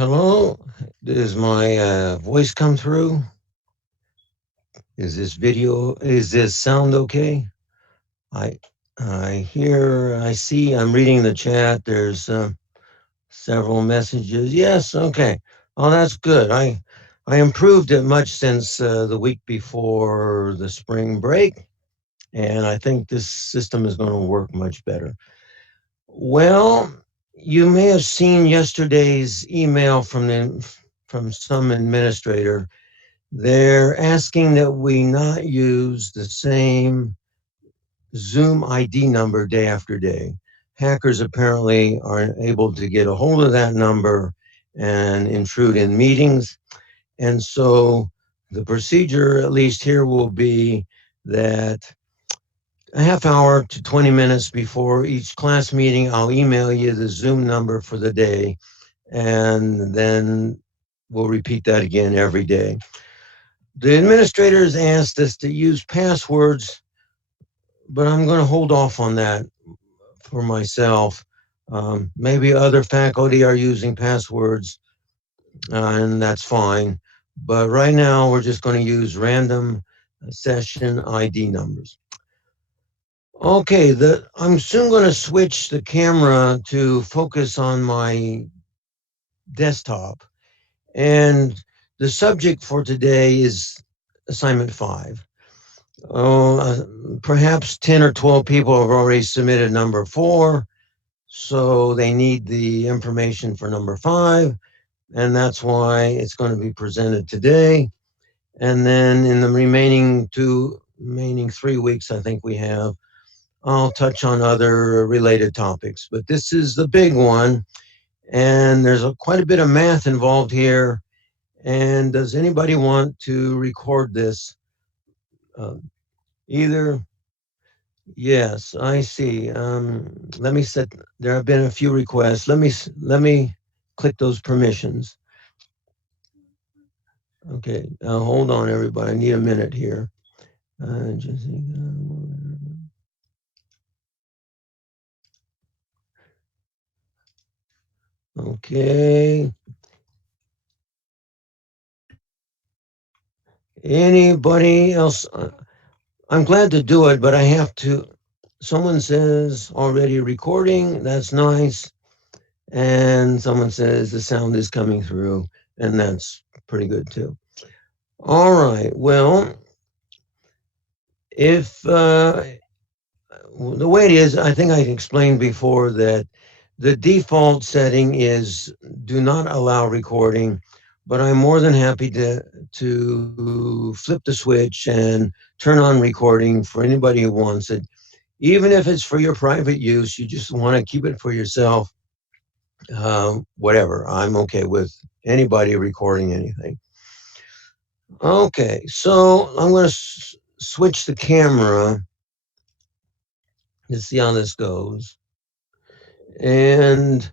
Hello, does my voice come through? Is this sound okay? I, I see, I'm reading the chat. There's several messages. Yes, okay. Oh, that's good. I improved it much since the week before the spring break, and I think this system is going to work much better. Well, you may have seen yesterday's email from some administrator. They're asking that we not use the same Zoom ID number day after day. Hackers apparently are able to get a hold of that number and intrude in meetings. And so the procedure, at least here, will be that a half hour to 20 minutes before each class meeting, I'll email you the Zoom number for the day, and then we'll repeat that again every day. The administrators asked us to use passwords, but I'm going to hold off on that for myself. Maybe other faculty are using passwords, and that's fine. But right now, we're just going to use random session ID numbers. Okay, I'm soon going to switch the camera to focus on my desktop. And the subject for today is assignment 5. Perhaps 10 or 12 people have already submitted number 4, so they need the information for number 5, and that's why it's going to be presented today. And then in the remaining 3 weeks, I think we have, I'll touch on other related topics. But this is the big one, and there's quite a bit of math involved here. And does anybody want to record this? Either Yes, I see. Let me set. There have been a few requests. Let me click those permissions. Okay, hold on, everybody. I need a minute here. Jessica. Okay. Anybody else? I'm glad to do it, but I have to. Someone says already recording. That's nice. And someone says the sound is coming through, and that's pretty good too. All right. Well, if the way it is, I think I explained before that the default setting is do not allow recording, but I'm more than happy to flip the switch and turn on recording for anybody who wants it. Even if it's for your private use, you just want to keep it for yourself. Whatever, I'm okay with anybody recording anything. Okay, so I'm going to switch the camera to see how this goes. And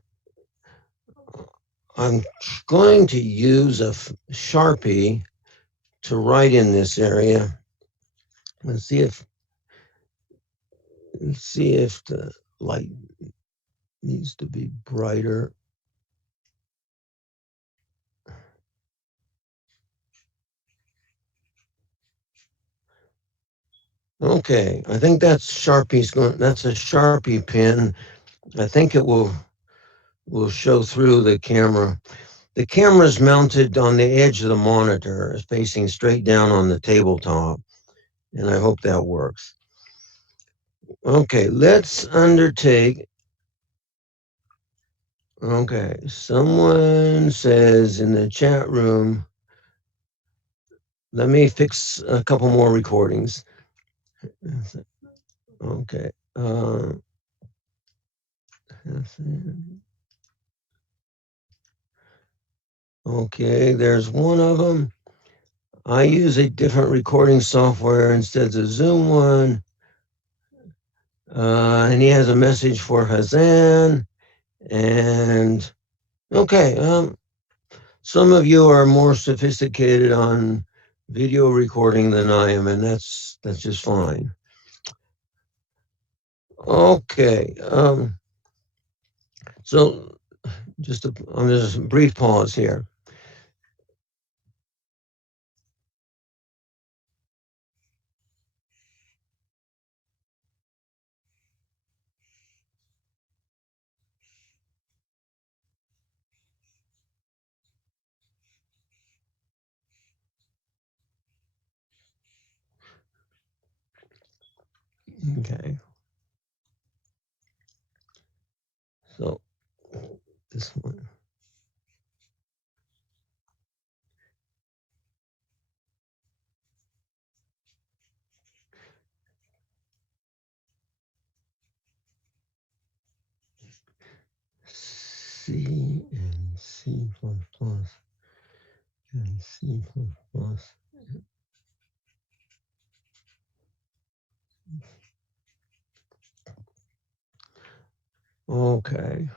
I'm going to use a Sharpie to write in this area. Let's see if the light needs to be brighter. Okay, I think that's that's a Sharpie pen. I think it will show through the camera. The camera is mounted on the edge of the monitor, facing straight down on the tabletop, and I hope that works. Okay, let's undertake. Okay, someone says in the chat room, let me fix a couple more recordings. Okay. Okay, there's one of them. I use a different recording software instead of the Zoom one. And he has a message for Hazan. And okay, some of you are more sophisticated on video recording than I am, and that's just fine. Okay, so There's a brief pause here. Okay. So this one. C and C plus plus and C plus plus. Okay.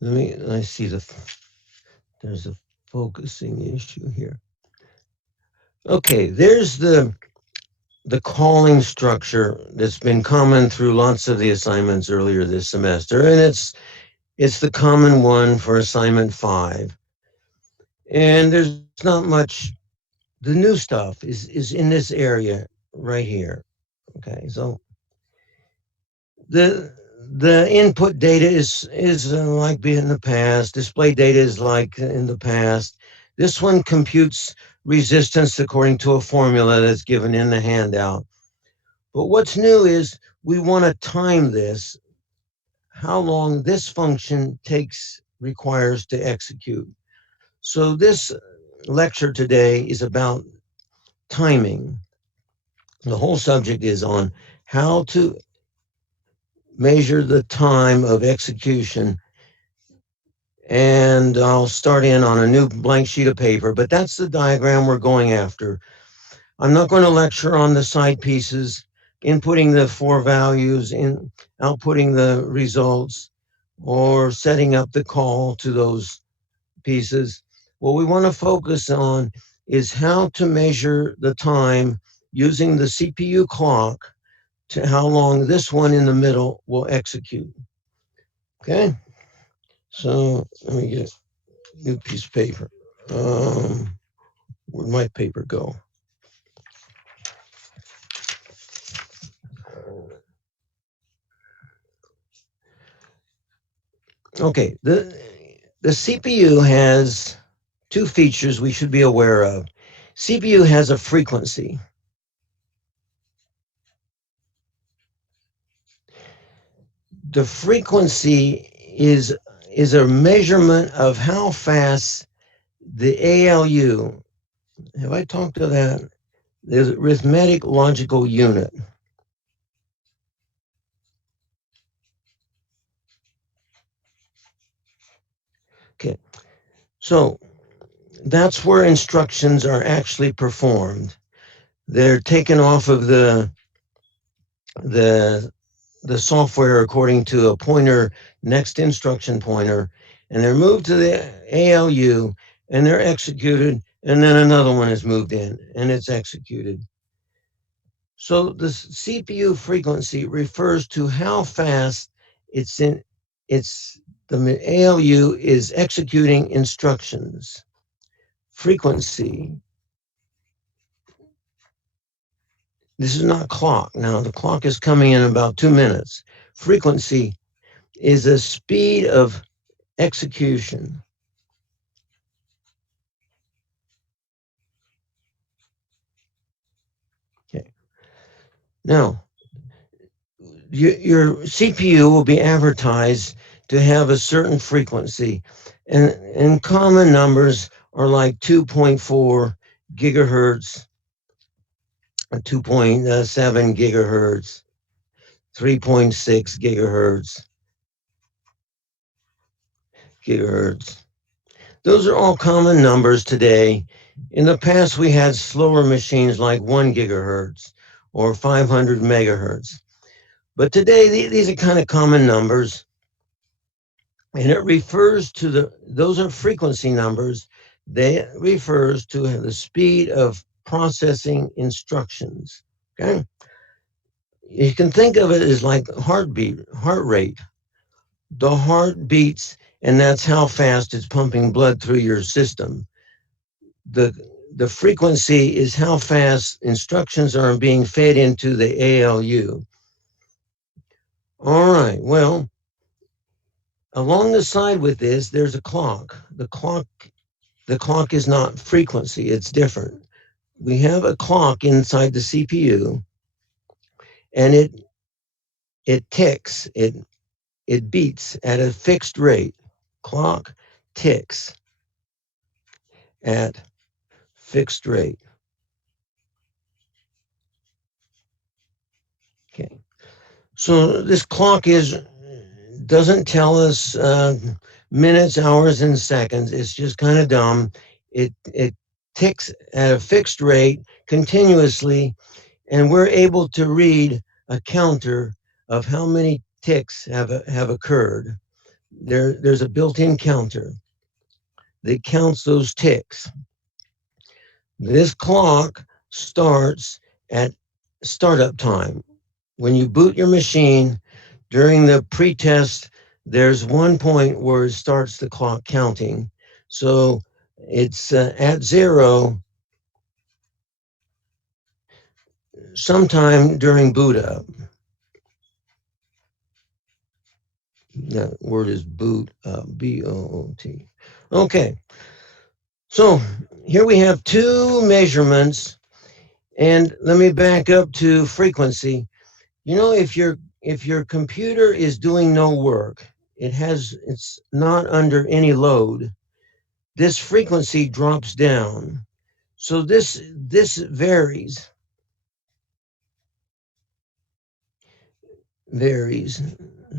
Let's see there's a focusing issue here. Okay, there's the calling structure that's been common through lots of the assignments earlier this semester, and it's the common one for assignment 5. And there's not much. The new stuff is in this area right here. Okay, so the the input data is like in the past. Display data is like in the past. This one computes resistance according to a formula that's given in the handout. But what's new is we want to time this, how long this function requires to execute. So this lecture today is about timing. The whole subject is on how to measure the time of execution. And I'll start in on a new blank sheet of paper, but that's the diagram we're going after. I'm not going to lecture on the side pieces, inputting the 4 values, outputting the results, or setting up the call to those pieces. What we want to focus on is how to measure the time using the CPU clock to how long this one in the middle will execute. Okay, so let me get a new piece of paper. Where'd my paper go? Okay, the CPU has 2 features we should be aware of. CPU has a frequency. The frequency is a measurement of how fast the ALU, have I talked to that? There's arithmetic logical unit. Okay, so that's where instructions are actually performed. They're taken off of the the software according to a pointer, next instruction pointer, and they're moved to the ALU and they're executed, and then another one is moved in and it's executed. So the CPU frequency refers to how fast it's in it's the ALU is executing instructions. Frequency. This is not clock. Now the clock is coming in about 2 minutes. Frequency is a speed of execution. Okay. Now, your CPU will be advertised to have a certain frequency, and common numbers are like 2.4 gigahertz, 2.7 gigahertz, 3.6 gigahertz. Those are all common numbers today. In the past, we had slower machines like 1 gigahertz or 500 megahertz. But today, these are kind of common numbers, and it refers to those are frequency numbers. They refers to the speed of processing instructions. Okay, you can think of it as like heart rate. the heart beats, and that's how fast it's pumping blood through your system. The the frequency is how fast instructions are being fed into the ALU. All right, well, along the side with this, there's a clock. The clock is not frequency, it's different. We have a clock inside the CPU, and it ticks, it beats at a fixed rate. Clock ticks at fixed rate. Okay. So this clock is doesn't tell us minutes, hours, and seconds. It's just kind of dumb. It ticks at a fixed rate continuously, and we're able to read a counter of how many ticks have occurred. There's a built-in counter that counts those ticks. This clock starts at startup time. When you boot your machine during the pretest, there's one point where it starts the clock counting. So it's at zero sometime during boot up. That word is boot up, BOOT. Okay, so here we have two measurements, and let me back up to frequency. You know, if your computer is doing no work, it's not under any load, this frequency drops down. So this varies.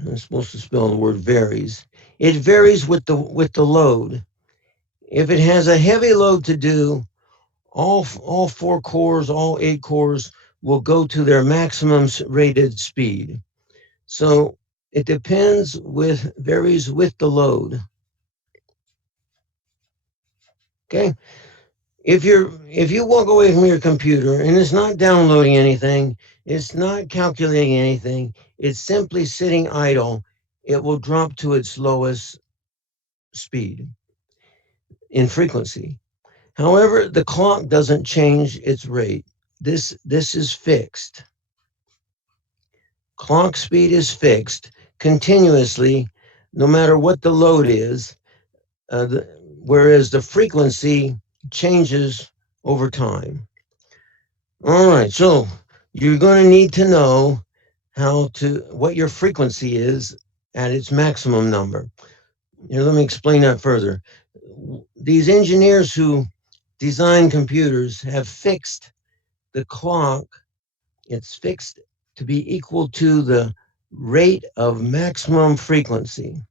I'm supposed to spell the word varies. It varies with the load. If it has a heavy load to do, all four cores, all eight cores will go to their maximum rated speed. So it varies with the load. Okay. If you walk away from your computer and it's not downloading anything, it's not calculating anything, it's simply sitting idle, it will drop to its lowest speed in frequency. However, the clock doesn't change its rate. This is fixed. Clock speed is fixed continuously, no matter what the load is, whereas the frequency changes over time. All right, so you're going to need to know what your frequency is at its maximum number. Here, let me explain that further. These engineers who design computers have fixed the clock. It's fixed to be equal to the rate of maximum frequency.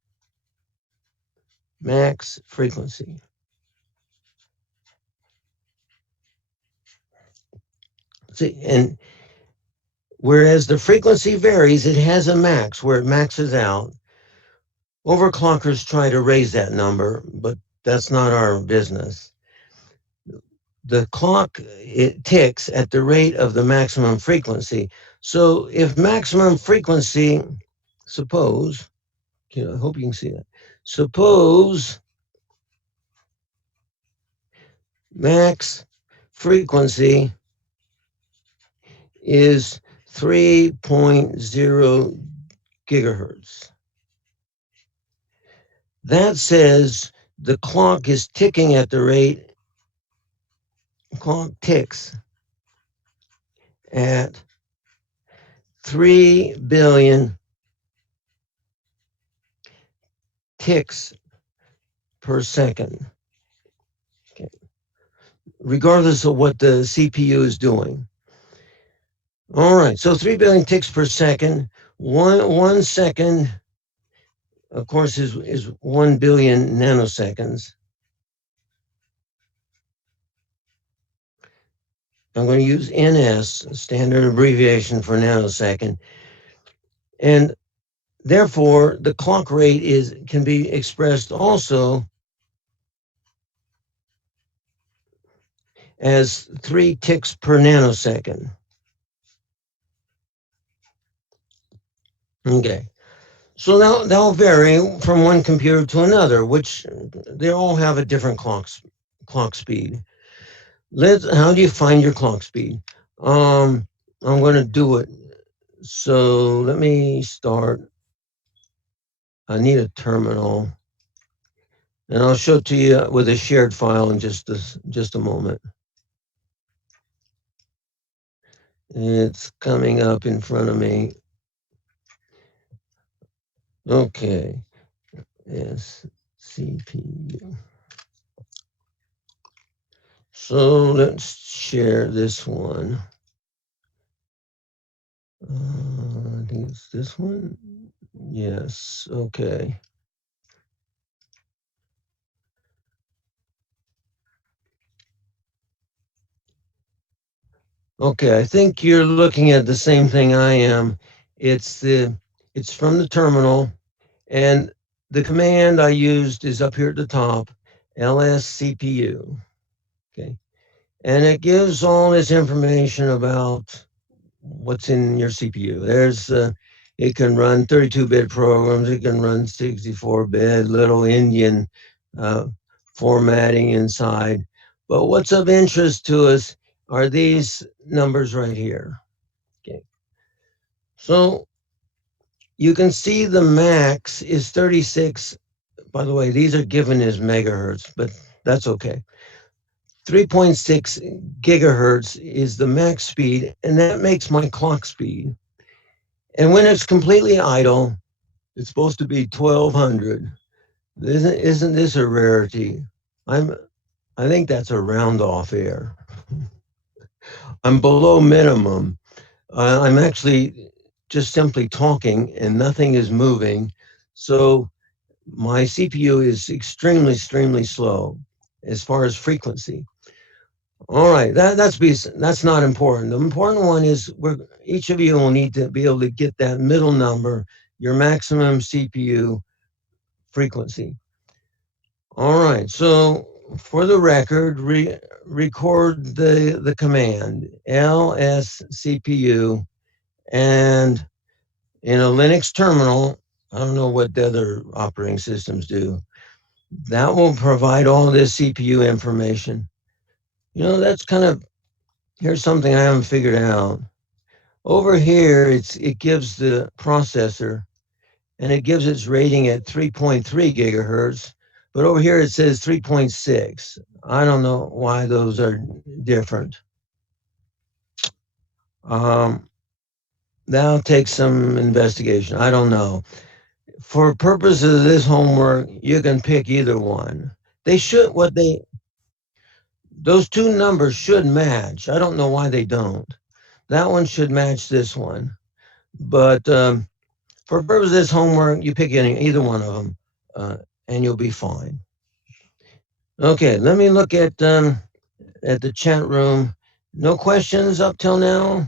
Max frequency. See, and whereas the frequency varies, it has a max where it maxes out. Overclockers try to raise that number, but that's not our business. The clock, it ticks at the rate of the maximum frequency. So if maximum frequency, suppose, I hope you can see that. Suppose max frequency is 3.0 gigahertz. That says the clock is ticking at the rate, clock ticks at 3 billion ticks per second, okay, regardless of what the CPU is doing. All right, so 3 billion ticks per second. One second, of course, is 1 billion nanoseconds. I'm going to use NS, standard abbreviation for nanosecond. And therefore, the clock rate can be expressed also as 3 ticks per nanosecond. Okay. So that'll vary from one computer to another, which they all have a different clock speed. How do you find your clock speed? Um, I'm going to do it. So let me start. I need a terminal, and I'll show it to you with a shared file in just a moment. It's coming up in front of me. Okay, yes, CPU. So let's share this one. I think it's this one. Yes, okay. Okay, I think you're looking at the same thing I am. It's the it's from the terminal, and the command I used is up here at the top, lscpu. Okay. And it gives all this information about what's in your CPU. It can run 32-bit programs. It can run 64-bit, little Indian uh, formatting inside. But what's of interest to us are these numbers right here. Okay. So you can see the max is 36. By the way, these are given as megahertz, but that's okay. 3.6 gigahertz is the max speed, and that makes my clock speed. And when it's completely idle, it's supposed to be 1200. Isn't this a rarity? I'm I think that's a round off error. I'm below minimum. I'm actually just simply talking and nothing is moving. So my CPU is extremely slow as far as frequency. All right, that's not important. The important one is each of you will need to be able to get that middle number, your maximum CPU frequency. All right, so for the record, record the command lscpu, and in a Linux terminal, I don't know what the other operating systems do. That will provide all this CPU information. That's kind of here's something I haven't figured out. Over here, it gives the processor, and it gives its rating at 3.3 gigahertz, but over here it says 3.6. I don't know why those are different. Um, that'll take some investigation. I don't know. For purposes of this homework, you can pick either one. They should what they those two numbers should match. I don't know why they don't. That one should match this one, but for purposes of this homework, you pick either one of them, and you'll be fine. Okay, let me look at the chat room. No questions up till now.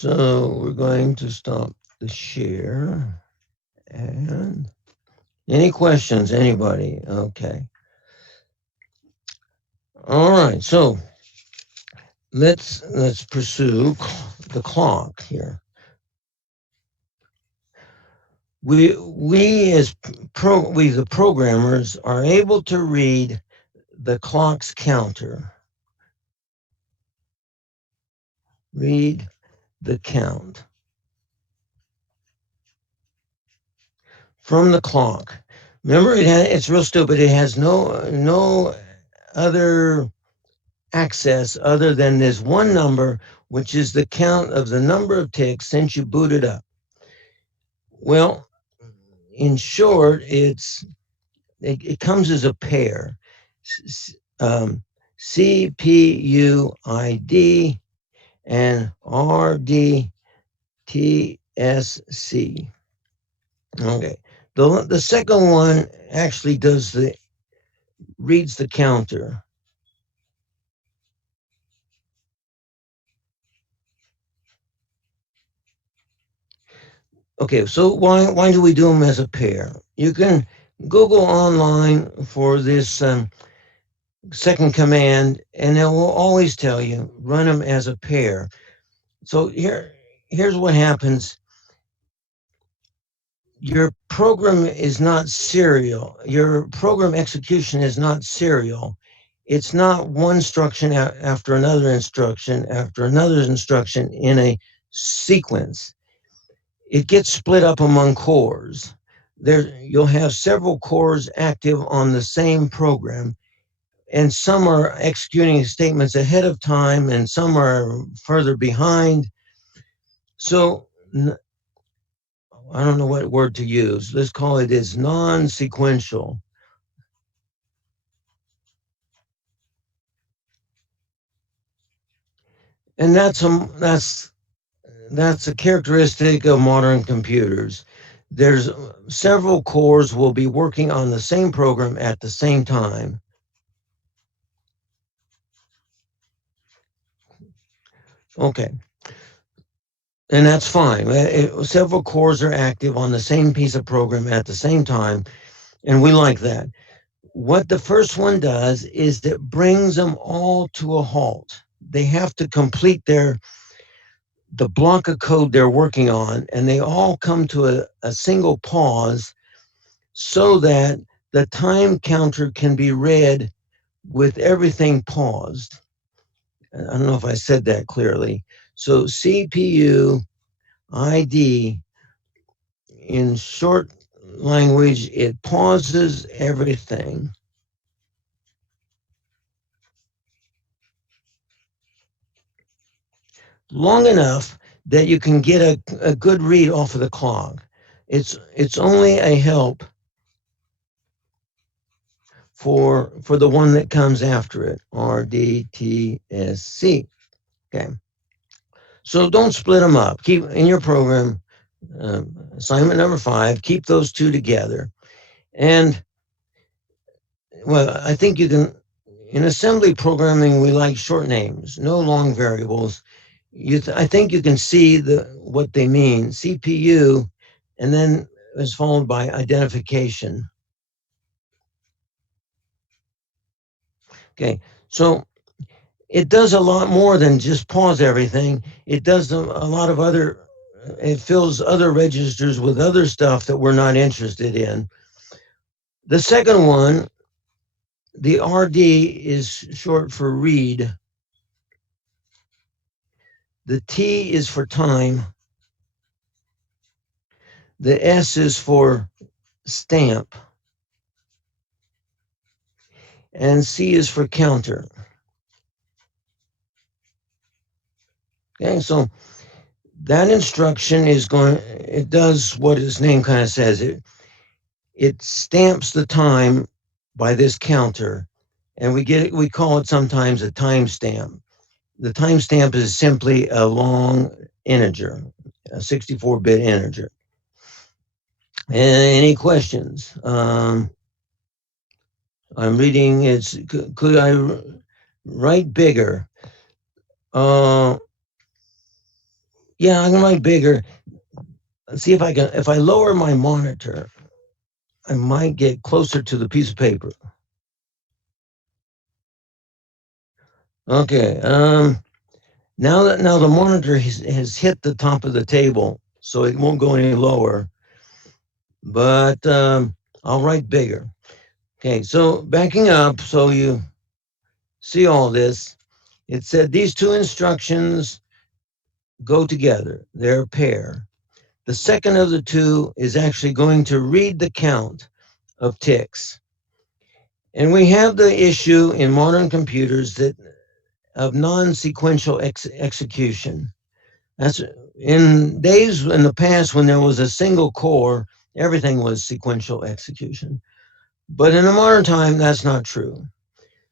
So we're going to stop the share. And any questions, anybody? Okay. All right. So let's pursue the clock here. We as we the programmers are able to read the clock's counter. Read the count from the clock. Remember, it's real stupid. It has no other access other than this one number, which is the count of the number of ticks since you booted up. Well, in short, it comes as a pair. Um, CPUID and RDTSC. Okay. The second one actually reads the counter. Okay, so why do we do them as a pair? You can Google online for this second command, and it will always tell you run them as a pair. So here's what happens. Your program is not serial. Your program execution is not serial. It's not one instruction after another instruction after another instruction in a sequence. It gets split up among cores. You'll have several cores active on the same program, and some are executing statements ahead of time, and some are further behind. So I don't know what word to use. Let's call it as non-sequential. And that's a characteristic of modern computers. There's several cores will be working on the same program at the same time. Okay, and that's fine. Several cores are active on the same piece of program at the same time, and we like that. What the first one does is it brings them all to a halt. They have to complete the block of code they're working on, and they all come to a single pause so that the time counter can be read with everything paused. I don't know if I said that clearly. So CPU ID, in short language, it pauses everything long enough that you can get a good read off of the clock. It's only a help for the one that comes after it, RDTSC. Okay, so don't split them up. Keep in your program. Assignment number 5. Keep those two together, and well, I think you can. In assembly programming, we like short names, no long variables. I think you can see what they mean. CPU, and then is followed by identification. Okay, so it does a lot more than just pause everything. It does a lot of other. It fills other registers with other stuff that we're not interested in. The second one, the RD, is short for read. The T is for time. The S is for stamp. And C is for counter. Okay, so that instruction it does what its name kind of says. It stamps the time by this counter, and we call it sometimes a timestamp. The timestamp is simply a long integer, a 64-bit integer. Any questions? I'm reading. Could I write bigger? Uh, yeah, I can write bigger. Let's see if I can. If I lower my monitor, I might get closer to the piece of paper. Okay. Now the monitor has hit the top of the table, so it won't go any lower. But I'll write bigger. Okay. So backing up, so you see all this. It said these two instructions go together. They're a pair. The second of the two is actually going to read the count of ticks. And we have the issue in modern computers that of non-sequential execution. That's in days in the past when there was a single core, everything was sequential execution. But in a modern time, that's not true.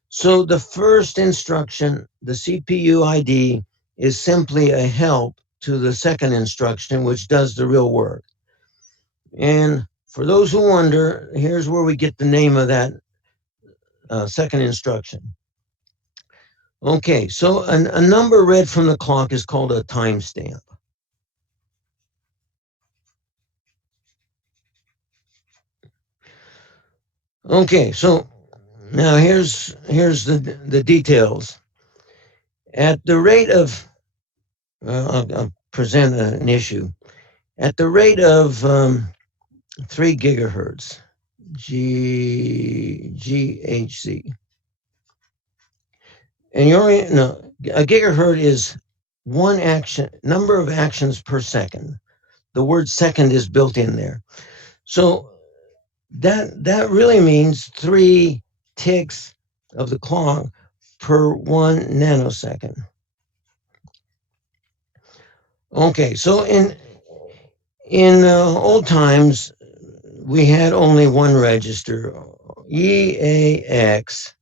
So the first instruction, the CPU ID, is simply a help to the second instruction, which does the real work. And for those who wonder, here's where we get the name of that second instruction. Okay, so a number read from the clock is called a timestamp. Okay, so now here's the details. At the rate of, I'll present an issue. At the rate of 3 gigahertz, GHz, and you only no a gigahertz is one action number of actions per second. The word second is built in there. So that really means 3 ticks of the clock per 1 nanosecond. Okay, so in old times we had only one register, EAX,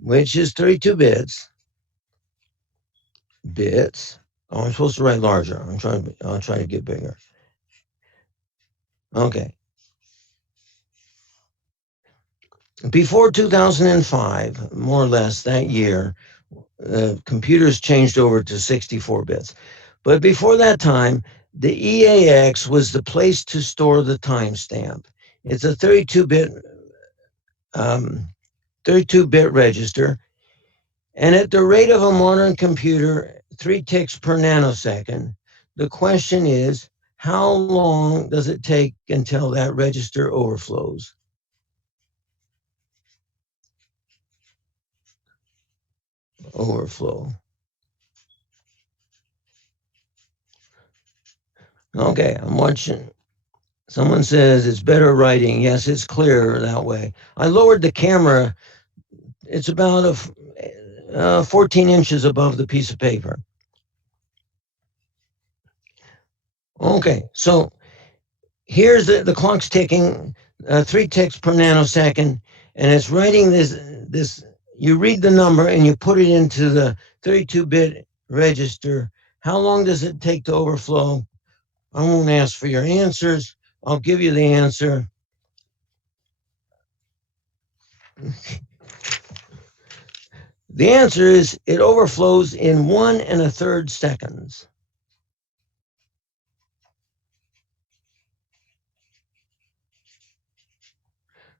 which is 32 bits. Oh, I'm supposed to write larger. I'll try to get bigger. Okay. Before 2005, more or less that year, computers changed over to 64 bits. But before that time, the EAX was the place to store the timestamp. It's a um, 32-bit register, and at the rate of a modern computer, 3 ticks per nanosecond, the question is, how long does it take until that register overflows? Overflow. Okay, I'm watching. Someone says it's better writing. Yes, it's clearer that way. I lowered the camera. It's about 14 inches above the piece of paper. Okay, so here's the clock's ticking, 3 ticks per nanosecond, and it's writing this. You read the number and you put it into the 32-bit register. How long does it take to overflow? I won't ask for your answers. I'll give you the answer. The answer is it overflows in 1 1/3 seconds.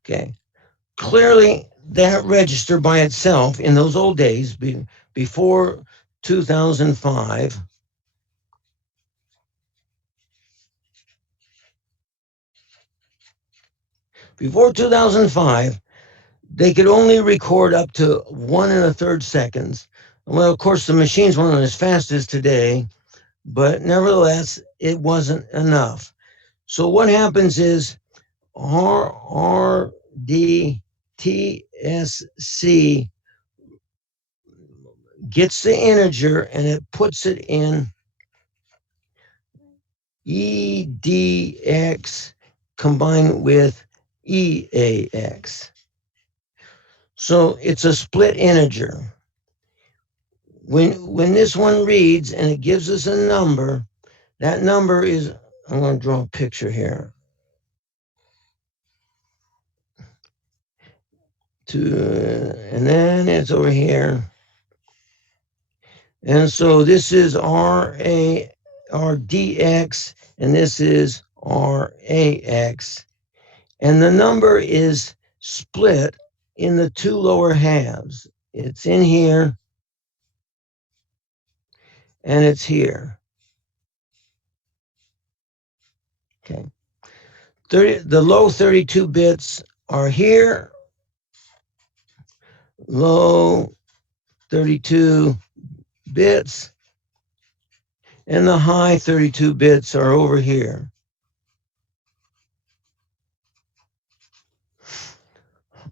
Okay. Clearly, that register by itself in those old days, before 2005, before 2005, they could only record up to 1 1/3 seconds. Well, of course, the machines weren't as fast as today, but nevertheless, it wasn't enough. So what happens is RRDTSC gets the integer and it puts it in EDX combined with EAX. So it's a split integer. When this one reads and it gives us a number, that number is, I'm going to draw a picture here. And then it's over here. And so this is RDX, and this is RAX. And the number is split in the two lower halves. It's in here, and it's here. Okay. The low 32 bits are here. Low 32 bits. And the high 32 bits are over here.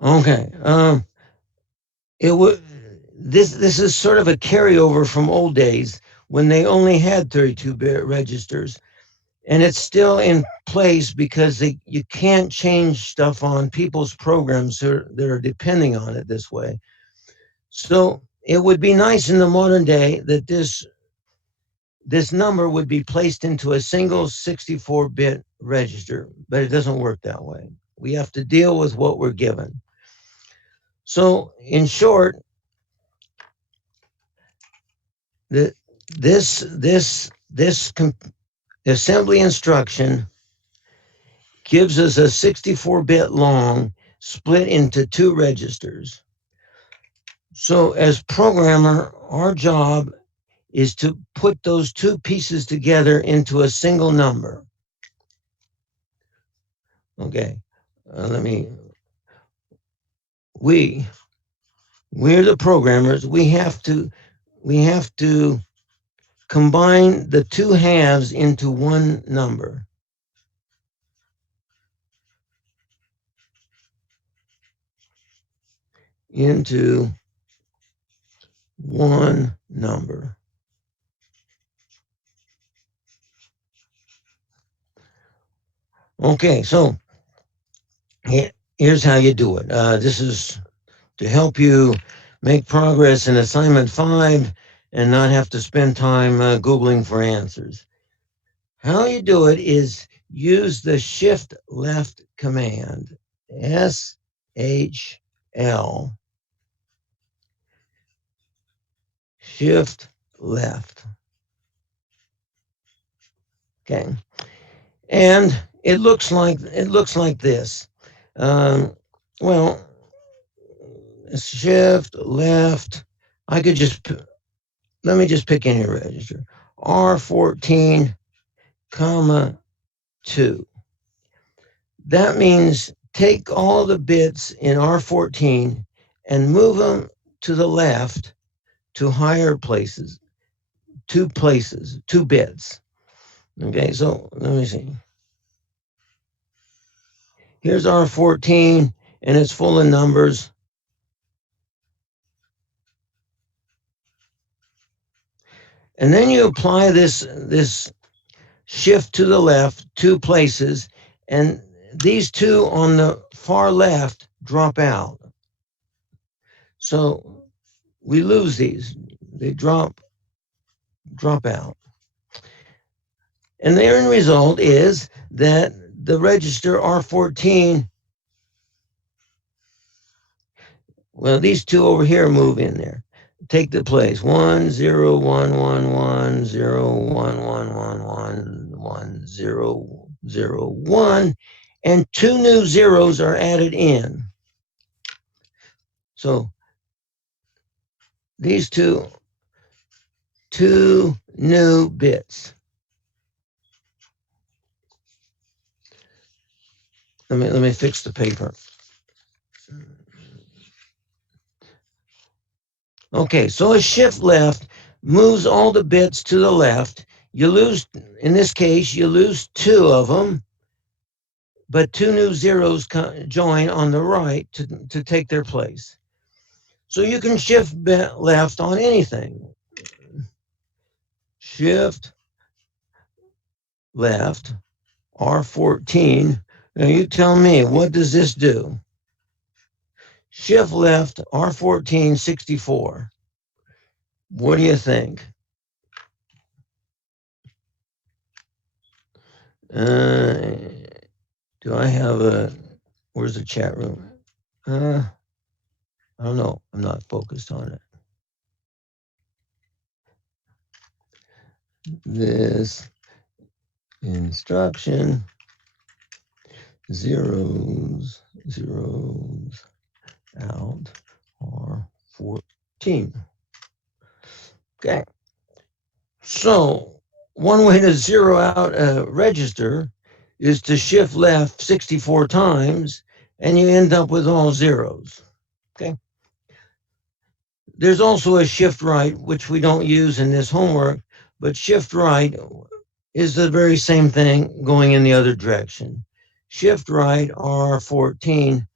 Okay. It would. This is sort of a carryover from old days when they only had 32-bit registers, and it's still in place because you can't change stuff on people's programs that are depending on it this way. So it would be nice in the modern day that this number would be placed into a single 64-bit register, but it doesn't work that way. We have to deal with what we're given. So in short, this assembly instruction gives us a 64-bit long split into two registers. So as programmer, our job is to put those two pieces together into a single number. Okay, we're the programmers. We have to combine the two halves into one number. Into one number. Okay, so here's how you do it. This is to help you make progress in assignment 5 and not have to spend time Googling for answers. How you do it is use the shift left command. SHL, shift left. Okay. And it looks like this. Um, well, shift left. I could just let me just pick any register. R14, comma 2. That means take all the bits in R14 and move them to the left to higher places, 2 bits. Okay, so let me see. Here's R14 and it's full of numbers. And then you apply this shift to the left 2 places, and these 2 on the far left drop out. So we lose these. They drop out. And the end result is that the register R14, well, these 2 over here move in there. Take the place. 1 0 1 1 1 0 1 1 1 1 1 0 0 1, and 2 new zeros are added in. So these two new bits. Let me fix the paper. Okay, so a shift left moves all the bits to the left. You lose, in this case, you lose 2 of them, but 2 new zeros join on the right to take their place. So you can shift left on anything. Shift left, R14. Now you tell me, what does this do? Shift left, R14, 64. What do you think? Do I have where's the chat room? I don't know. I'm not focused on it. This instruction, zeros out are 14. Okay. So one way to zero out a register is to shift left 64 times and you end up with all zeros. Okay. There's also a shift right, which we don't use in this homework, but shift right is the very same thing going in the other direction. Shift right, R14,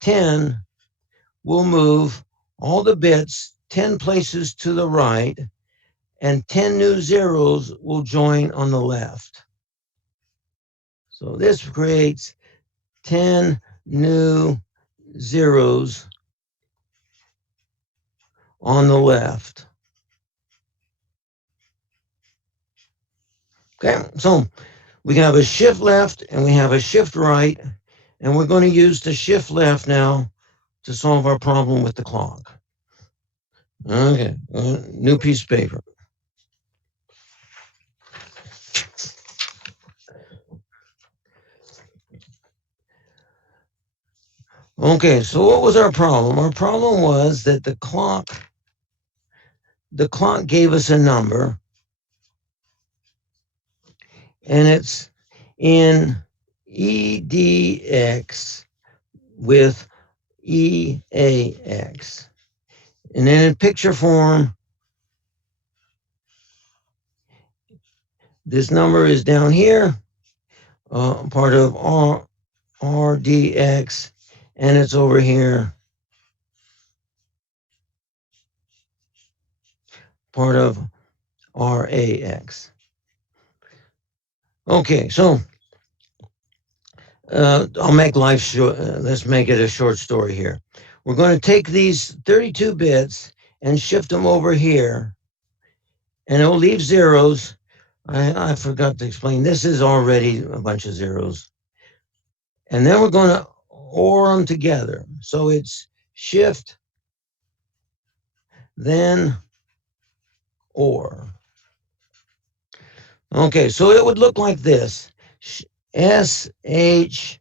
10 will move all the bits 10 places to the right, and 10 new zeros will join on the left. So this creates 10 new zeros on the left. Okay, so we have a shift left and we have a shift right, and we're going to use the shift left now to solve our problem with the clock. Okay, new piece of paper. Okay, so what was our problem? Our problem was that the clock gave us a number, and it's in EDX with EAX. And then in picture form, this number is down here, part of RDX, and it's over here, part of RAX. Okay, so I'll make life short. Let's make it a short story here. We're going to take these 32 bits and shift them over here, and it will leave zeros. I forgot to explain. This is already a bunch of zeros. And then we're going to OR them together. So it's shift, then OR. Okay, so it would look like this. SHLRDX,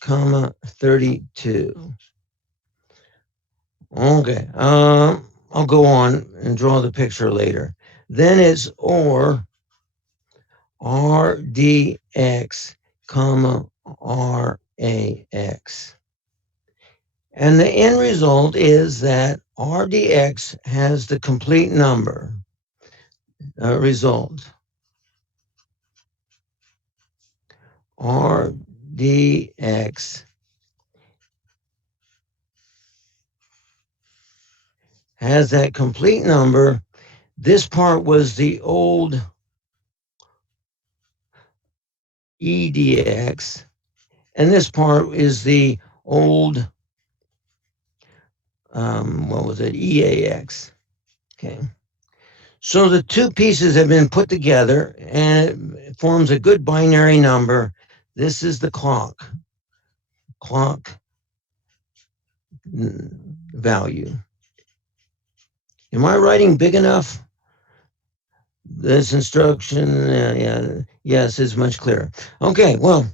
comma 32. Okay, I'll go on and draw the picture later. Then it's OR RDX, comma RAX. And the end result is that RDX has the complete number result. RDX has that complete number. This part was the old EDX, and this part is the old, what was it, EAX. Okay. So the two pieces have been put together and it forms a good binary number. This is the clock value. Am I writing big enough? This instruction, yes, is much clearer. Okay, well,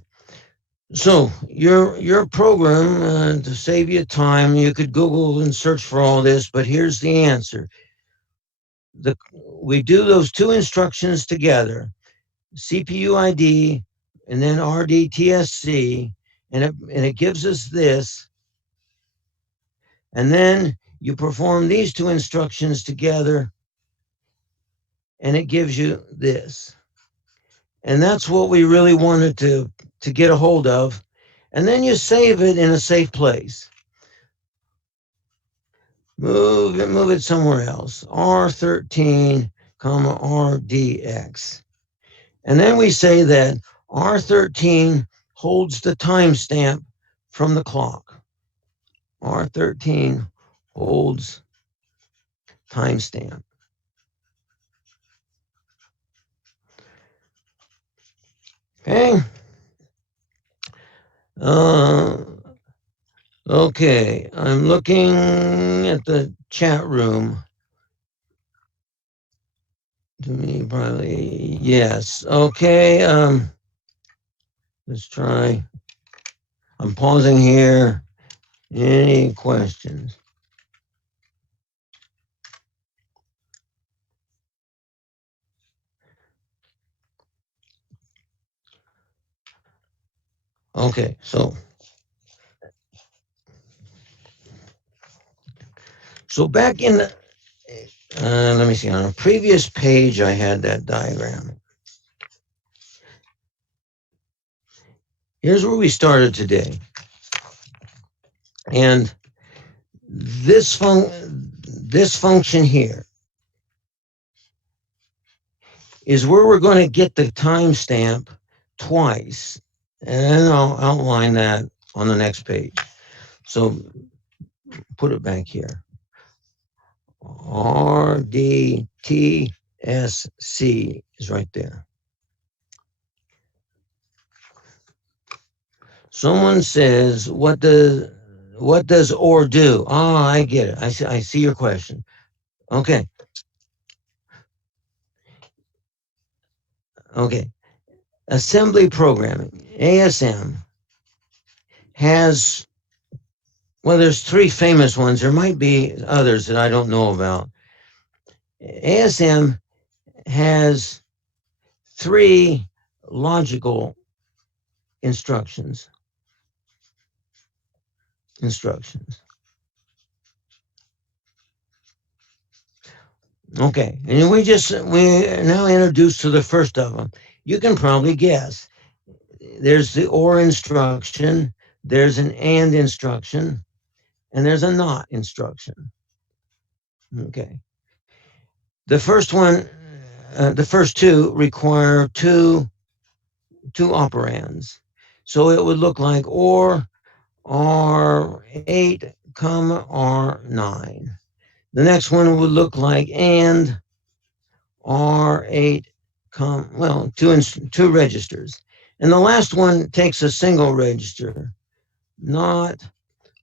so your program, to save you time, you could Google and search for all this, but here's the answer. We do those two instructions together, CPU ID and then RDTSC, and it gives us this. And then you perform these two instructions together, and it gives you this. And that's what we really wanted to get a hold of. And then you save it in a safe place. Move it somewhere else. R13, comma RDX. And then we say that R13 holds the timestamp from the clock. R13 holds timestamp. Okay. Okay, I'm looking at the chat room. To me, probably yes. Okay, let's try. I'm pausing here. Any questions? Okay, so back in the, let me see, on a previous page, I had that diagram. Here's where we started today. And this function here is where we're going to get the timestamp twice. And I'll outline that on the next page. So put it back here. RDTSC is right there. Someone says, what does OR do? Ah, I get it. I see your question. Okay. Okay. assembly programming, ASM, has, well, there's three famous ones. There might be others that I don't know about. ASM has three logical instructions. Instructions. Okay, and we are now introduced to the first of them. You can probably guess. There's the or instruction, there's an and instruction, and there's a not instruction. Okay. The first two require two operands. So it would look like or R8, R9. The next one would look like and R8, two registers. And the last one takes a single register, not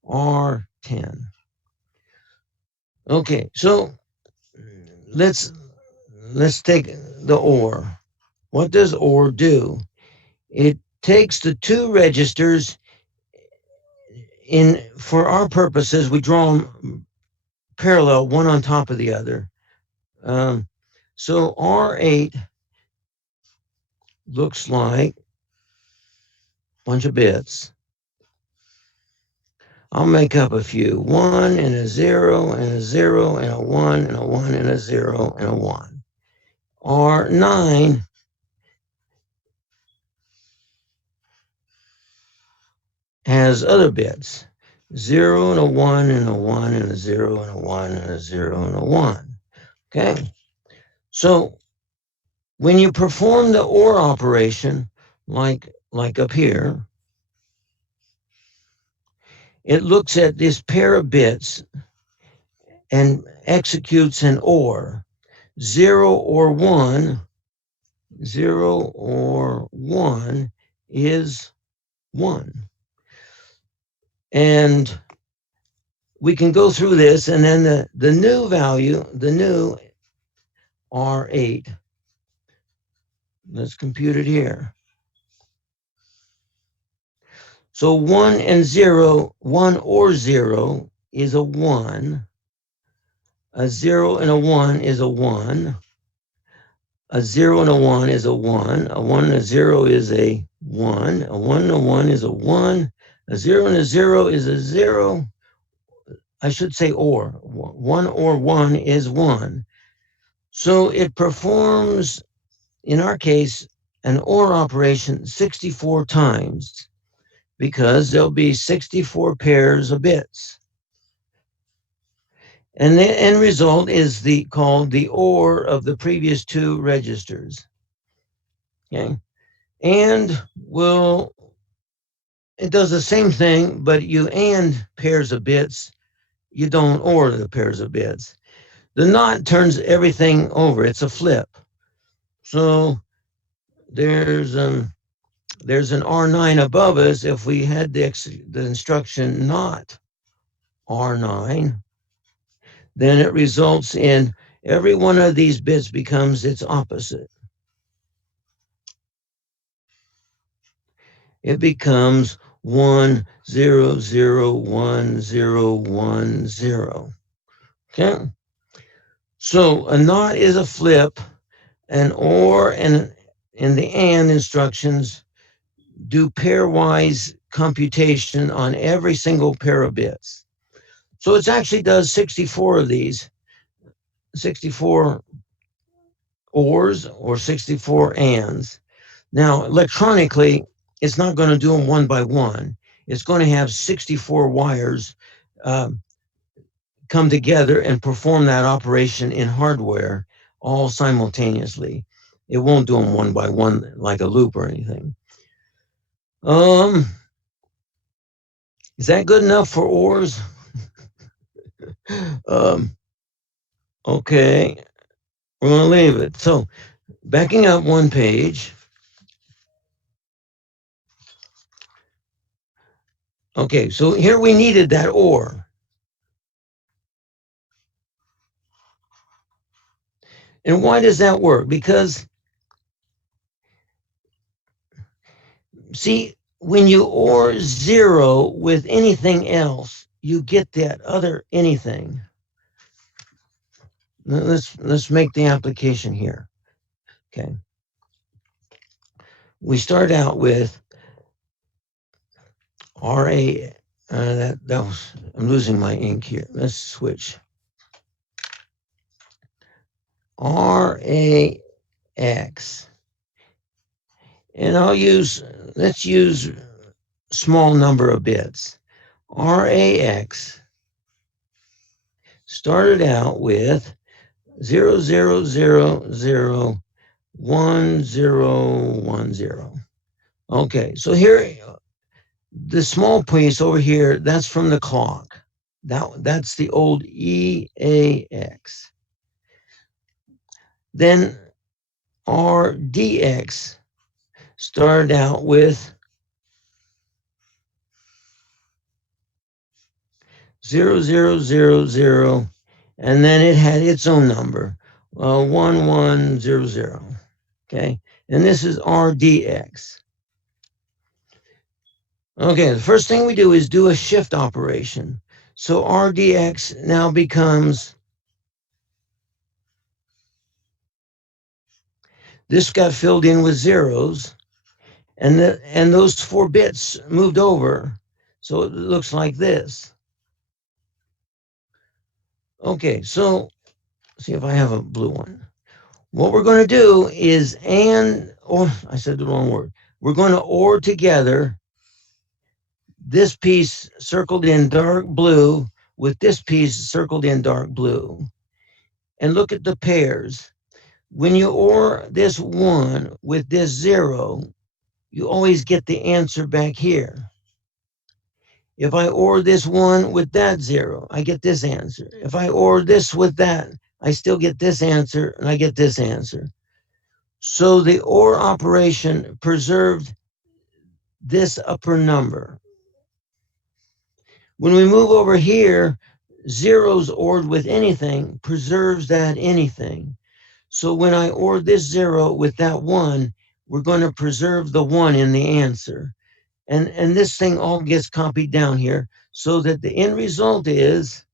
R10. Okay, so let's let's take the OR. What does OR do? It takes the two registers in, for our purposes, we draw them parallel, one on top of the other. Um, so R8 looks like a bunch of bits. I'll make up a few. 1 and a 0 and a 0 and a 1 and a 1 and a 0 and a 1. R9 has other bits. 0 and a 1 and a 1 and a 0 and a 1 and a 0 and a 1. Okay? So when you perform the OR operation, like up here, it looks at this pair of bits and executes an OR. 0 or 1, 0 or 1 is 1. And we can go through this, and then the new value, the new R8, let's compute it here. So 1 and 0, 1 or 0 is a 1. A 0 and a 1 is a 1. A 0 and a 1 is a 1. A 1 and a 0 is a 1. A 1 and a 1 is a 1. A 0 and a 0 is a 0. I should say or. 1 or 1 is 1. So it performs, in our case, an OR operation 64 times because there'll be 64 pairs of bits. And the end result is called the OR of the previous two registers. Okay. And it does the same thing, but you and pairs of bits, you don't OR the pairs of bits. The not turns everything over. It's a flip. So there's an R9 above us. If we had the instruction not R9, then it results in every one of these bits becomes its opposite. It becomes 1 0 0 1 0 1 0. Okay. So a not is a flip, an or and the and instructions do pairwise computation on every single pair of bits. So it actually does 64 of these, 64 ors or 64 ands. Now, electronically, it's not going to do them one by one. It's going to have 64 wires come together and perform that operation in hardware all simultaneously. It won't do them one by one like a loop or anything. Is that good enough for ors? Okay, we're going to leave it. So backing up one page. Okay, so here we needed that or. And why does that work? Because See, when you OR 0 with anything else, you get that other anything. Let's make the application here. Okay. We start out with RA. That was, I'm losing my ink here. Let's switch. RAX. And let's use small number of bits. RAX started out with 00001010. Okay, so here, the small piece over here, that's from the clock. That's the old EAX. Then RDX started out with 0000, and then it had its own number, 1100. Okay, and this is RDX. Okay, the first thing we do is do a shift operation. So RDX now becomes, this got filled in with zeros, and those 4 bits moved over. So it looks like this. Okay, so see if I have a blue one. What we're going to do is I said the wrong word. We're going to OR together this piece circled in dark blue with this piece circled in dark blue. And look at the pairs. When you OR this 1 with this 0, you always get the answer back here. If I OR this 1 with that 0, I get this answer. If I OR this with that, I still get this answer, and I get this answer. So the OR operation preserved this upper number. When we move over here, zeros ORed with anything preserves that anything. So when I OR this 0 with that 1, we're going to preserve the 1 in the answer. And this thing all gets copied down here so that the end result is,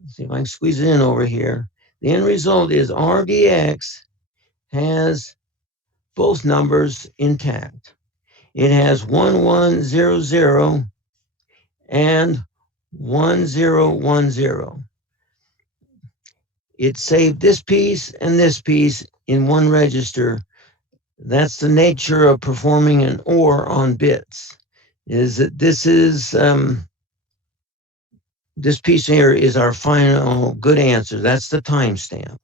let's see if I can squeeze it in over here. The end result is RDX has both numbers intact. It has 1100 and 1010. It saved this piece and this piece in one register. That's the nature of performing an OR on bits. Is that this piece here is our final good answer. That's the timestamp.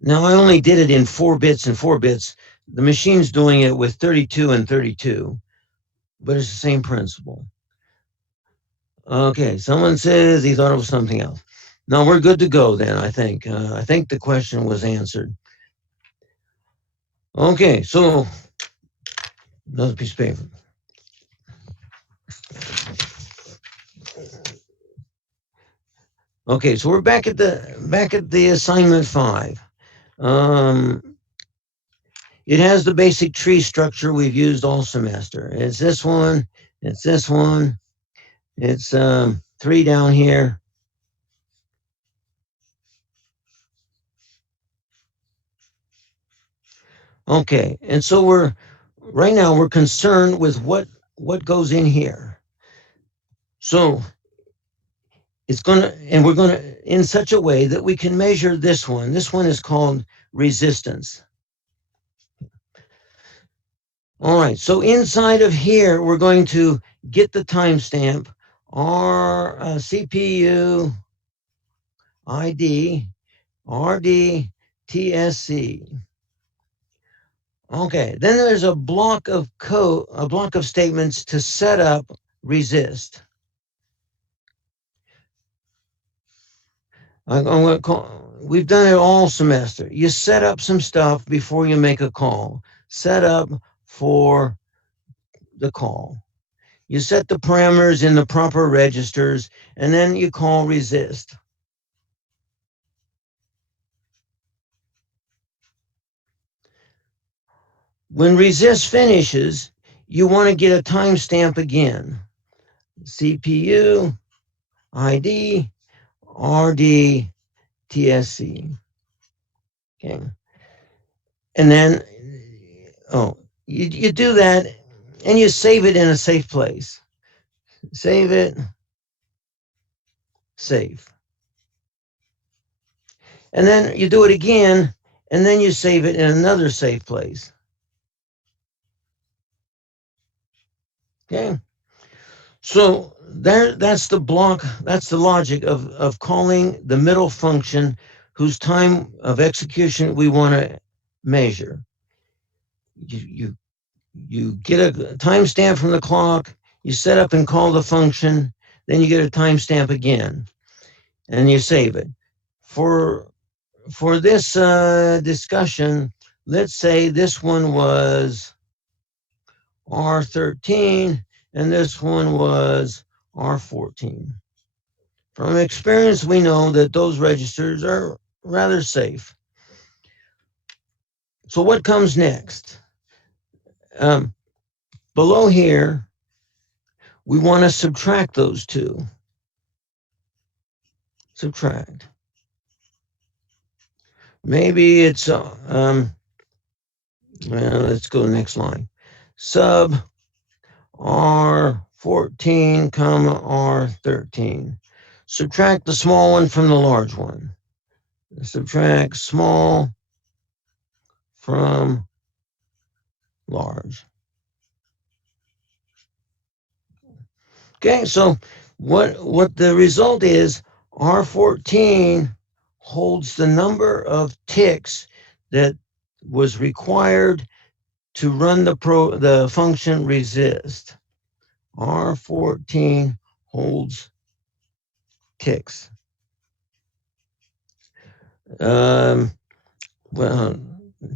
Now I only did it in 4 bits and 4 bits. The machine's doing it with 32 and 32, but it's the same principle. Okay, someone says he thought it was something else. No, we're good to go then, I think. I think the question was answered. Okay, so another piece of paper. Okay, so we're back at the assignment 5. It has the basic tree structure we've used all semester. It's this one, it's this one, it's 3 down here. Okay, and so right now we're concerned with what goes in here. So we're gonna in such a way that we can measure this one. This one is called resistance. All right, so inside of here, we're going to get the timestamp, our CPU ID, RD, TSC. Okay, then there's a block of code, a block of statements to set up resist. We've done it all semester. You set up some stuff before you make a call. Set up for the call. You set the parameters in the proper registers, and then you call resist. When resist finishes, you want to get a timestamp again. CPU, ID, RD, TSC. Okay. And then, you do that and you save it in a safe place. Save it, save. And then you do it again, and then you save it in another safe place. Okay. So that's the block, that's the logic of calling the middle function whose time of execution we want to measure. You, you get a timestamp from the clock, you set up and call the function, then you get a timestamp again, and you save it. For this discussion, let's say this one was R13 and this one was R14. From experience, we know that those registers are rather safe. So what comes next? Below here, we want to subtract those two. Subtract. Maybe it's, well, let's go to the next line. Sub R14, comma R13. Subtract the small one from the large one. Subtract small from large. Okay, so what the result is, R14 holds the number of ticks that was required to run the function resist. R14 holds ticks. Well,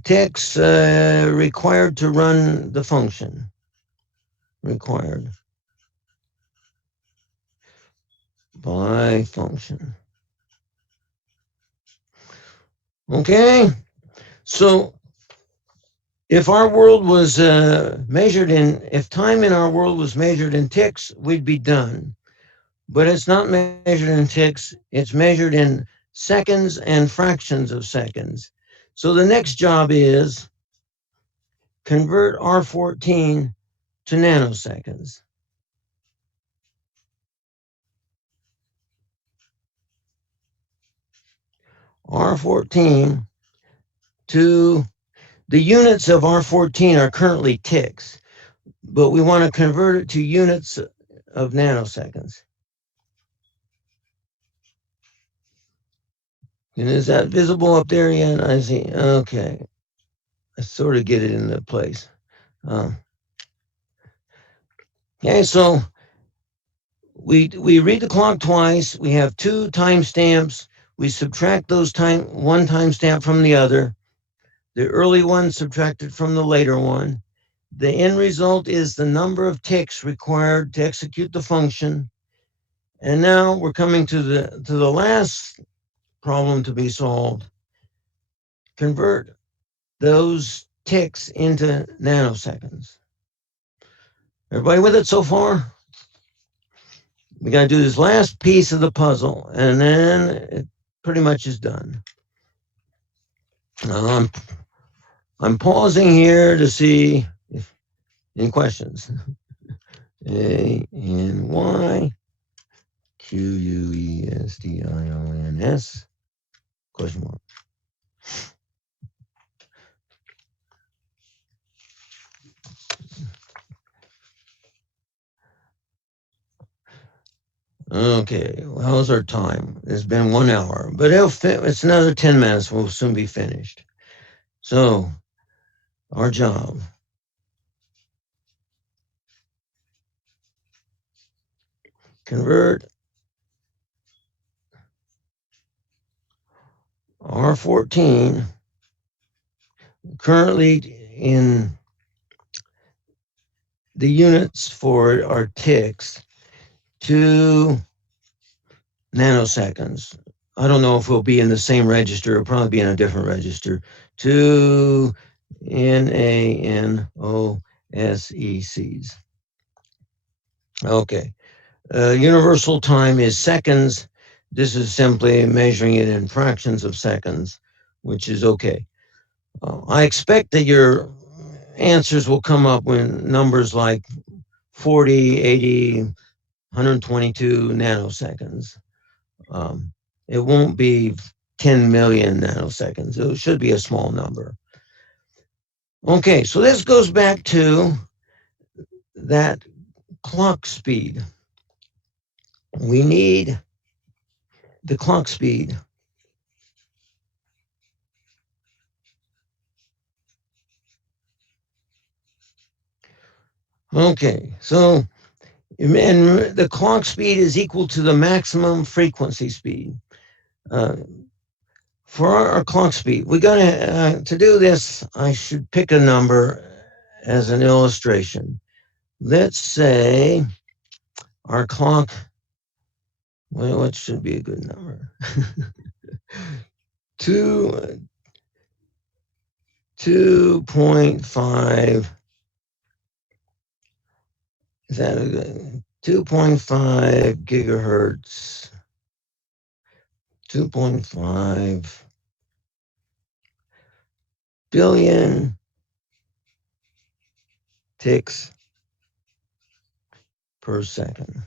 ticks required to run the function. Required by function. Okay, so if our world was if time in our world was measured in ticks, we'd be done. But it's not measured in ticks, it's measured in seconds and fractions of seconds. So the next job is convert R14 to nanoseconds. R14 to, the units of R14 are currently ticks, but we want to convert it to units of nanoseconds. And is that visible up there yet? I see. Okay. I sort of get it into place. Okay, so we read the clock twice. We have two timestamps. We subtract one timestamp from the other. The early one subtracted from the later one. The end result is the number of ticks required to execute the function. And now we're coming to the last problem to be solved. Convert those ticks into nanoseconds. Everybody with it so far? We got to do this last piece of the puzzle, and then it pretty much is done. I'm pausing here to see if any questions. ANYQUESTIONS question mark. Okay, well, how's our time? It's been 1 hour, but it's another 10 minutes. We'll soon be finished. So, our job. Convert R14 currently in the units for our ticks to nanoseconds. I don't know if we'll be in the same register. It'll probably be in a different register. To NANOSECONDS. SECs. Okay. Universal time is seconds. This is simply measuring it in fractions of seconds, which is okay. I expect that your answers will come up with numbers like 40, 80, 122 nanoseconds. Um, it won't be 10 million nanoseconds. It should be a small number. Okay, so this goes back to that clock speed. We need the clock speed. Okay, so and the clock speed is equal to the maximum frequency speed. Uh, for our clock speed, we got to do this. I should pick a number as an illustration. Let's say our clock. Well, what should be a good number? Two 2.5. Is that a good 2.5 gigahertz? 2.5 billion ticks per second.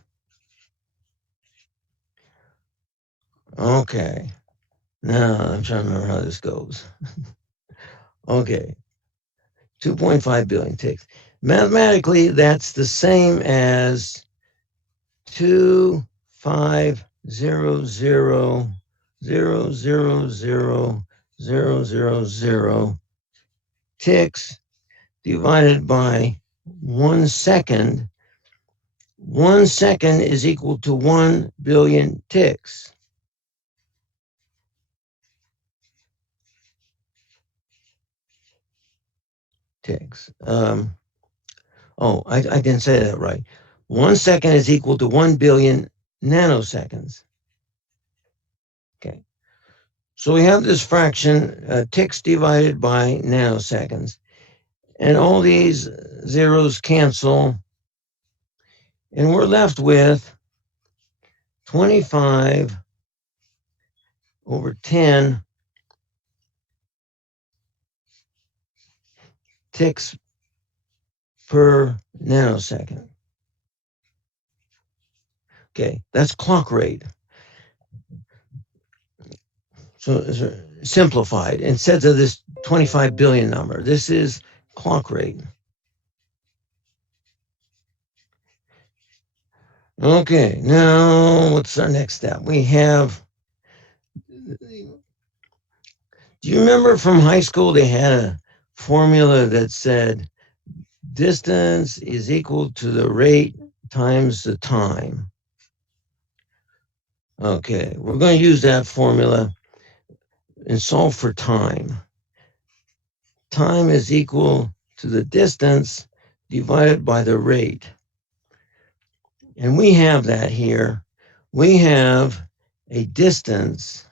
Okay. Now I'm trying to remember how this goes. Okay. 2.5 billion ticks. Mathematically, that's the same as 2,500,000,000 ticks divided by 1 second. 1 second is equal to 1 billion ticks. I didn't say that right. 1 second is equal to 1 billion nanoseconds. Okay. So we have this fraction, ticks divided by nanoseconds. And all these zeros cancel. And we're left with 25 over 10 ticks per nanosecond. Okay, that's clock rate. So it's simplified. Instead of this 25 billion number, this is clock rate. Okay, now what's our next step? We have, do you remember from high school they had a formula that said distance is equal to the rate times the time? Okay, we're going to use that formula and solve for time. Time is equal to the distance divided by the rate. And we have that here. We have a distance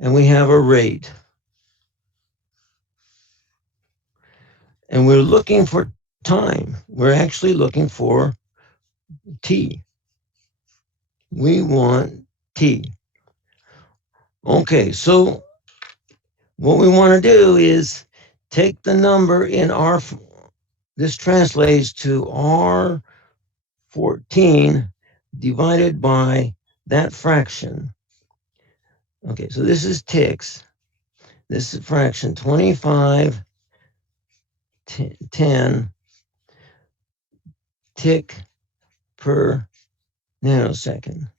and we have a rate. And we're looking for time. We're actually looking for t. We want t. Okay, so what we want to do is take the number in R. This translates to R14 divided by that fraction. Okay, so this is ticks. This is fraction 25, 10 tick per nanosecond.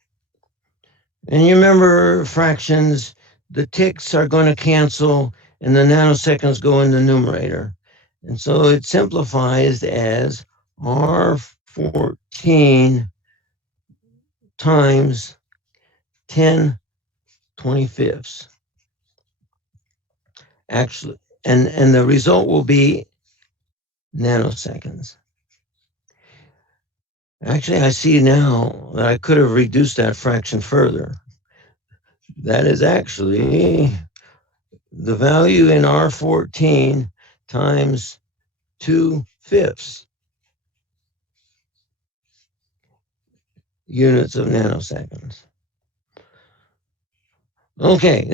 And you remember fractions, the ticks are going to cancel and the nanoseconds go in the numerator. And so it simplifies as R14 times 10/25. Actually, and the result will be nanoseconds. Actually, I see now that I could have reduced that fraction further. That is actually the value in R14 times 2/5 units of nanoseconds. Okay,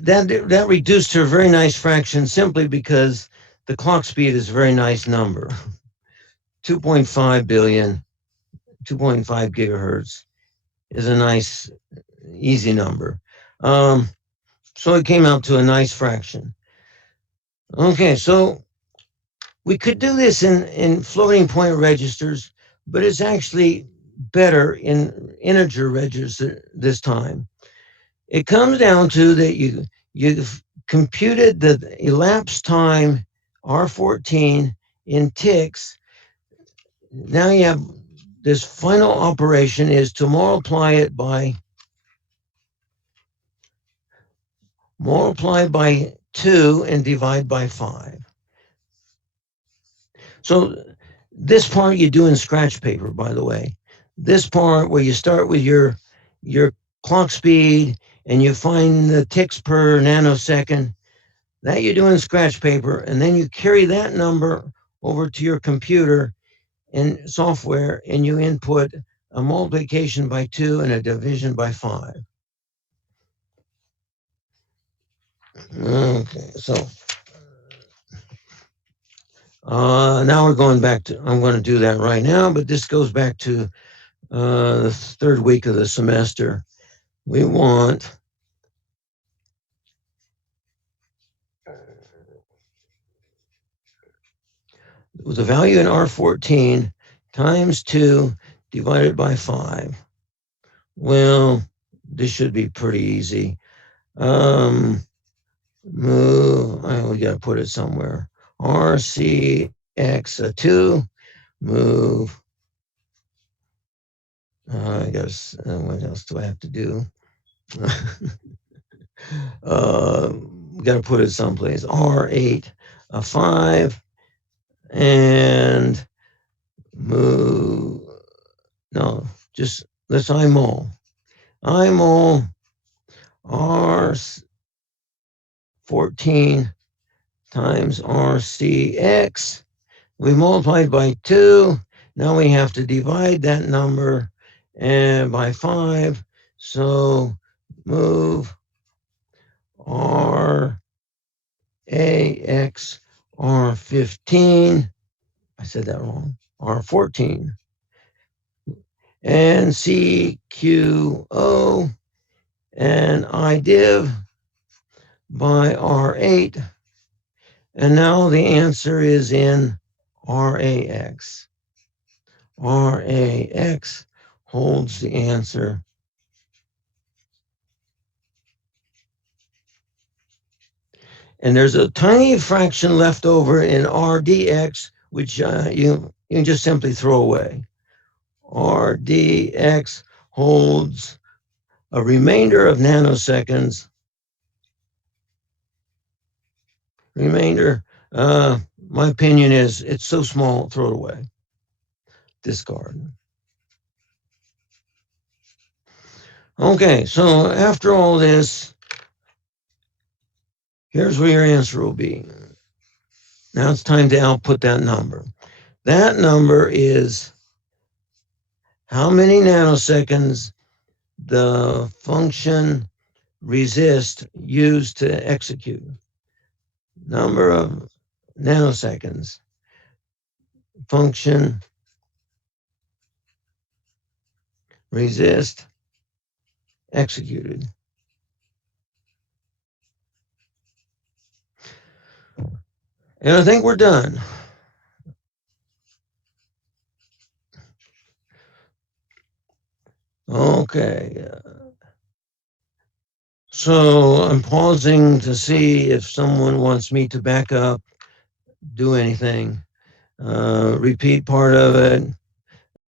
that reduced to a very nice fraction simply because the clock speed is a very nice number. 2.5 billion, 2.5 gigahertz is a nice, easy number. So it came out to a nice fraction. Okay, so we could do this in floating point registers, but it's actually better in integer registers this time. It comes down to that you've computed the elapsed time R14 in ticks. Now you have this final operation is to multiply by 2 and divide by 5. So this part you do in scratch paper, by the way. This part where you start with your clock speed and you find the ticks per nanosecond, that you do in scratch paper, and then you carry that number over to your computer and software, and you input a multiplication by 2 and a division by 5. Okay, so now we're going back to, I'm going to do that right now, but this goes back to the third week of the semester. We want the value in R14 times 2 divided by 5. Well, this should be pretty easy. We got to put it somewhere. RCX2 move. I guess, what else do I have to do? We got to put it someplace. R8, 5, and move. No, just let's IMOL. IMOL R14 times RCX. We multiplied by 2. Now we have to divide that number by 5. So move RAX R15. I said that wrong. R14. And CQO and IDIV by R8. And now the answer is in RAX. RAX holds the answer. And there's a tiny fraction left over in RDX, which you can just simply throw away. RDX holds a remainder of nanoseconds. Remainder, my opinion is it's so small, throw it away. Discard. Okay, so after all this, here's where your answer will be. Now it's time to output that number. That number is how many nanoseconds the function resist used to execute. Number of nanoseconds. Function resist executed. And I think we're done. Okay. So I'm pausing to see if someone wants me to back up, do anything, repeat part of it.